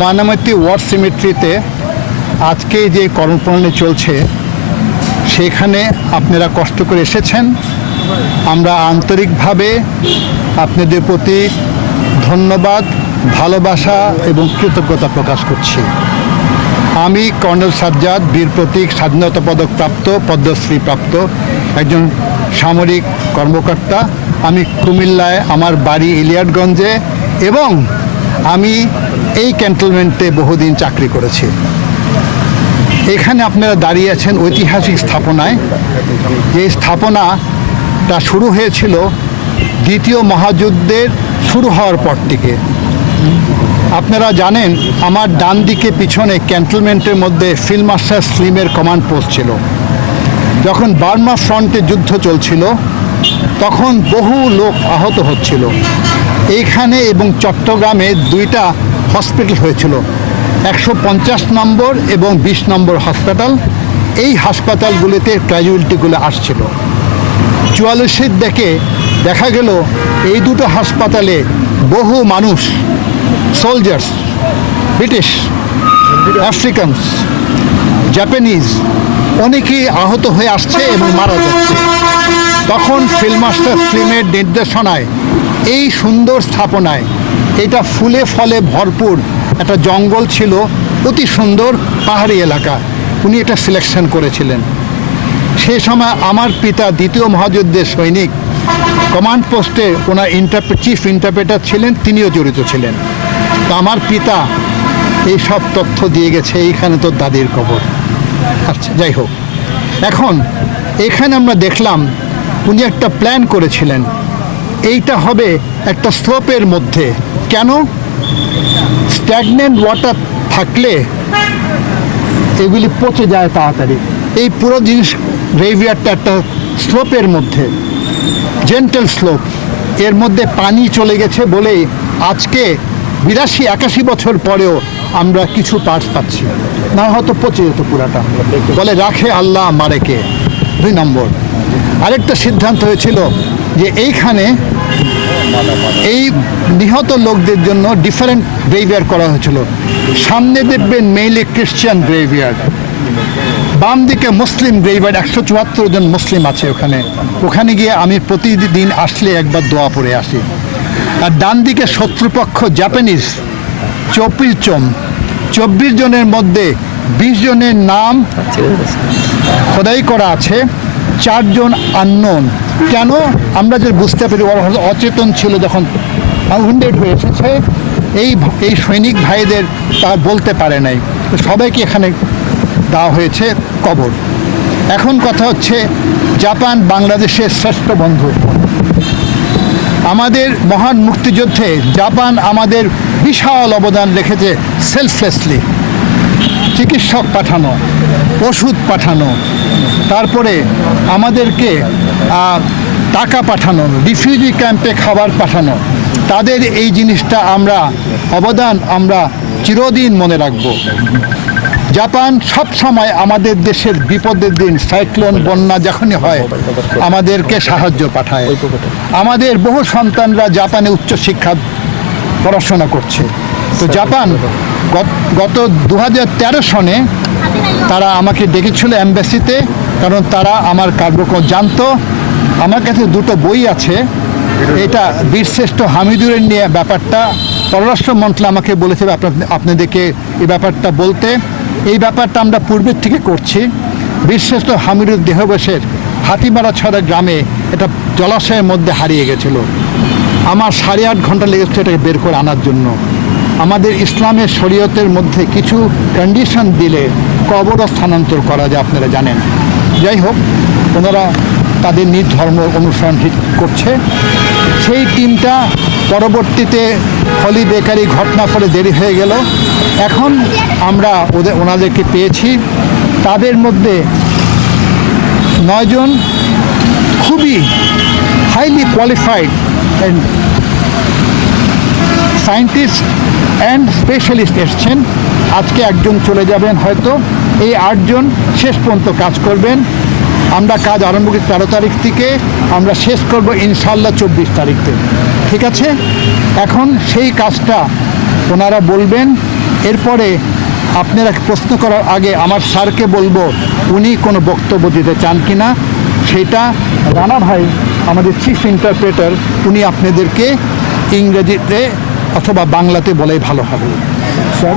Mainamati war সিমেট্রিতে আজকে যে কর্মপ্রণালী চলছে সেখানে আপনারা কষ্ট করে এসেছেন। আমরা আন্তরিকভাবে আপনাদের প্রতি ধন্যবাদ, ভালোবাসা এবং কৃতজ্ঞতা প্রকাশ করছি। আমি কর্নেল সাজ্জাদ, বীর প্রতীক, স্বাধীনতা পদক প্রাপ্ত, পদ্মশ্রী প্রাপ্ত একজন সামরিক কর্মকর্তা। আমি কুমিল্লায়, আমার বাড়ি ইলিয়াটগঞ্জে, এবং আমি এই ক্যান্টনমেন্টে বহুদিন চাকরি করেছি। এখানে আপনারা দাঁড়িয়ে আছেন ঐতিহাসিক স্থাপনায়। যে স্থাপনাটা শুরু হয়েছিল দ্বিতীয় মহাযুদ্ধের শুরু হওয়ার পর থেকে। আপনারা জানেন আমার ডান দিকে পিছনে ক্যান্টনমেন্টের মধ্যে ফিল্ড মার্শাল স্লিমের কমান্ড পোস্ট ছিল। যখন বার্মা ফ্রন্টে যুদ্ধ চলছিল তখন বহু লোক আহত হচ্ছিল। এইখানে এবং চট্টগ্রামে দুইটা হসপিটাল হয়েছিল, 150 নম্বর এবং 20 নম্বর হসপিটাল। এই হাসপাতালগুলিতে ক্যাজুয়ালিটিগুলো আসছিল। 44-এর দিকে দেখা গেল এই দুটো হাসপাতালে বহু মানুষ, সোলজার্স, ব্রিটিশ, আফ্রিকানস, জাপানিজ অনেকেই আহত হয়ে আসছে এবং মারা যাচ্ছে। তখন ফিল্ড মার্শাল স্লিমের নির্দেশনায় এই সুন্দর স্থাপনায়, এটা ফুলে ফলে ভরপুর একটা জঙ্গল ছিল, অতি সুন্দর পাহাড়ি এলাকা, উনি এটা সিলেকশন করেছিলেন। সেই সময় আমার পিতা দ্বিতীয় মহাযুদ্ধের সৈনিক, কমান্ড পোস্টে ওনার চিফ ইন্টারপ্রেটার ছিলেন, তিনিও জড়িত ছিলেন। তো আমার পিতা এই সব তথ্য দিয়ে গেছে, এইখানে তোর দাদির কবর। আচ্ছা, যাই হোক, এখন এখানে আমরা দেখলাম উনি একটা প্ল্যান করেছিলেন, এইটা হবে একটা স্লোপের মধ্যে। কেন? স্ট্যাগনেন্ট ওয়াটার থাকলে এগুলি পচে যায় তাড়াতাড়ি। এই পুরো জিনিস গ্রেভিয়ারটা একটা স্লোপের মধ্যে, জেন্টেল স্লোপ, এর মধ্যে পানি চলে গেছে বলেই আজকে 82-81 বছর পরেও আমরা কিছু পার্টস পাচ্ছি, না হয়তো পচে যেত পুরাটা। বলে রাখে আল্লাহ মারে কে। 2 নম্বর, আরেকটা সিদ্ধান্ত হয়েছিল যে এইখানে এই নিহত লোকদের জন্য ডিফারেন্ট গ্রেভিয়ার করা হয়েছিল। সামনে দেখবেন মেইনলি ক্রিশ্চিয়ান গ্রেভিয়ার, বাম দিকে মুসলিম গ্রেভিয়ার, 174 জন মুসলিম আছে ওখানে। ওখানে গিয়ে আমি প্রতিদিন আসলে একবার দোয়া পড়ে আসি। আর ডান দিকে শত্রুপক্ষ জাপানিজ 24 জনের মধ্যে 20 জনের নাম খোদাই করা আছে, 4 জন আননোন। কেন? আমরা যে বুঝতে পারি ওরা অচেতন ছিল যখন উইন্ডেড হয়ে এসেছে, এই সৈনিক ভাইদের তা বলতে পারে নাই। সবাইকে এখানে দেওয়া হয়েছে কবর। এখন কথা হচ্ছে, জাপান বাংলাদেশের শ্রেষ্ঠ বন্ধু। আমাদের মহান মুক্তিযুদ্ধে জাপান আমাদের বিশাল অবদান রেখেছে। সেলফলেসলি চিকিৎসক পাঠানো, ওষুধ পাঠানো, তারপরে আমাদেরকে টাকা পাঠানো, রিফিউজি ক্যাম্পে খাবার পাঠানো। তাদের এই জিনিসটা অবদান আমরা চিরদিন মনে রাখব। জাপান সব সময় আমাদের দেশের বিপদের দিন, সাইক্লোন, বন্যা যখনই হয় আমাদেরকে সাহায্য পাঠায়। আমাদের বহু সন্তানরা জাপানে উচ্চশিক্ষা পড়াশোনা করছে। তো জাপান গত 2013 সনে তারা আমাকে ডেকেছিল অ্যাম্বাসিতে, কারণ তারা আমার কার্যক্রম জানতো। আমার কাছে 2টো বই আছে। এটা বীরশ্রেষ্ঠ হামিদুরের নিয়ে ব্যাপারটা, পররাষ্ট্র মন্ত্রণালয় আমাকে বলেছে আপনাদেরকে এই ব্যাপারটা বলতে। এই ব্যাপারটা আমরা পূর্বের থেকে করছি। বীরশ্রেষ্ঠ হামিদুর দেহবশের হাতিমারা ছড়া গ্রামে এটা জলাশয়ের মধ্যে হারিয়ে গেছিল। আমার 8.5 ঘন্টা লেগেছে এটাকে বের করে আনার জন্য। আমাদের ইসলামের শরীয়তের মধ্যে কিছু কন্ডিশন দিলে কবরও স্থানান্তর করা যায়, আপনারা জানেন। যাই হোক, ওনারা তাদের নিজ ধর্ম অনুসরণ করছে। সেই টিমটা পরবর্তীতে হলি বেকারি ঘটনা পরে দেরি হয়ে গেল। এখন আমরা ওনাদেরকে পেয়েছি। তাদের মধ্যে 9 জন খুবই highly qualified scientist and specialist এসছেন। আজকে একজন চলে যাবেন হয়তো। এই 8 জন শেষ পর্যন্ত কাজ করবেন। আমরা কাজ আরম্ভ করি 13 তারিখ থেকে, আমরা শেষ করব ইনশাল্লাহ 24 তারিখে। ঠিক আছে? এখন সেই কাজটা ওনারা বলবেন, এরপরে আপনারা প্রশ্ন করার আগে আমার স্যারকে বলবো উনি কোনো বক্তব্য দিতে চান কি না, সেটা রানা ভাই আমাদের চিফ ইন্টারপ্রেটার উনি আপনাদেরকে ইংরেজিতে অথবা বাংলাতে বলেই ভালো হবে। স্যার